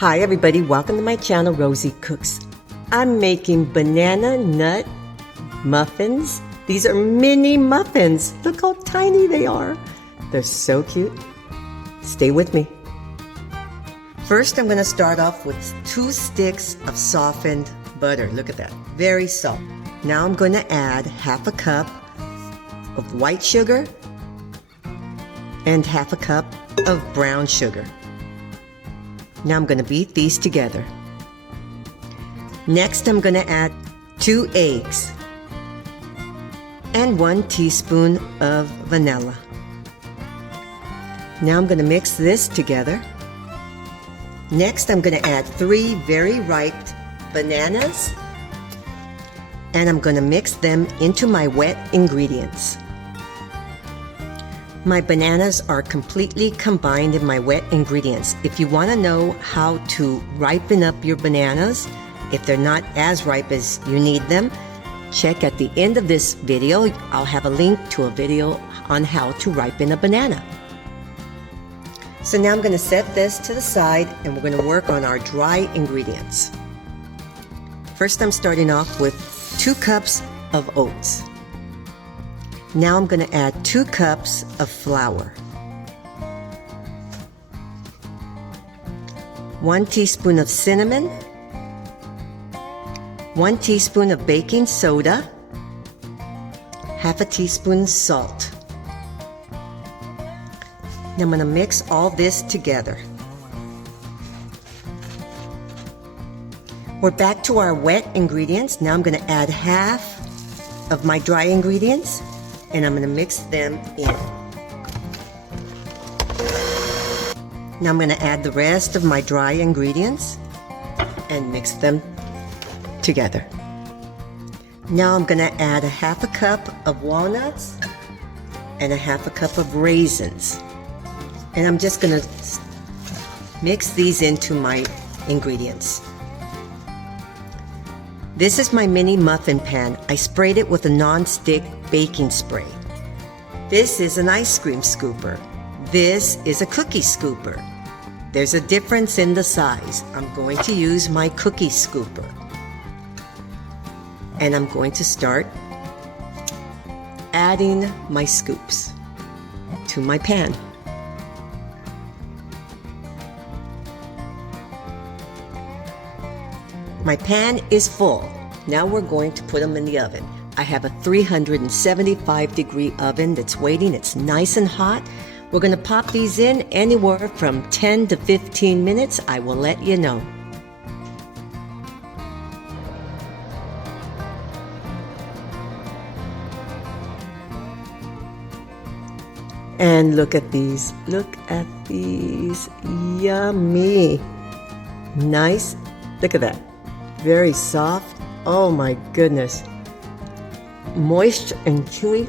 Hi everybody, welcome to my channel, Rosie Cooks. I'm making banana nut muffins. These are mini muffins. Look how tiny they are. They're so cute. Stay with me. First, I'm going to start off with 2 sticks of softened butter. Look at that, very soft. Now I'm going to add half a cup of white sugar and half a cup of brown sugar. Now I'm going to beat these together. Next, I'm going to add 2 eggs and 1 teaspoon of vanilla. Now I'm going to mix this together. Next, I'm going to add 3 very ripe bananas, and I'm going to mix them into my wet ingredients. My bananas are completely combined in my wet ingredients. If you want to know how to ripen up your bananas, if they're not as ripe as you need them, check at the end of this video. I'll have a link to a video on how to ripen a banana. So now I'm going to set this to the side and we're going to work on our dry ingredients. First, I'm starting off with 2 cups of oats. Now I'm going to add 2 cups of flour, 1 teaspoon of cinnamon, 1 teaspoon of baking soda, half a teaspoon salt. Now I'm going to mix all this together. We're back to our wet ingredients. Now I'm going to add half of my dry ingredients, and I'm going to mix them in. Now I'm going to add the rest of my dry ingredients and mix them together. Now I'm going to add a half a cup of walnuts and a half a cup of raisins. And I'm just going to mix these into my ingredients. This is my mini muffin pan. I sprayed it with a non-stick baking spray. This is an ice cream scooper. This is a cookie scooper. There's a difference in the size. I'm going to use my cookie scooper. And I'm going to start adding my scoops to my pan. My pan is full. Now we're going to put them in the oven. I have a 375-degree oven that's waiting. It's nice and hot. We're going to pop these in anywhere from 10 to 15 minutes. I will let you know. And look at these. Look at these. Yummy. Nice. Look at that. Very soft. Oh my goodness. Moist and chewy.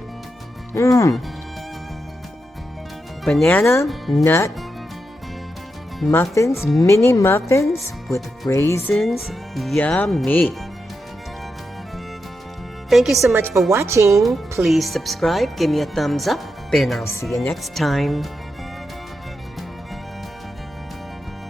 Banana nut muffins, mini muffins with raisins. Yummy. Thank you so much for watching. Please subscribe, give me a thumbs up, and I'll see you next time.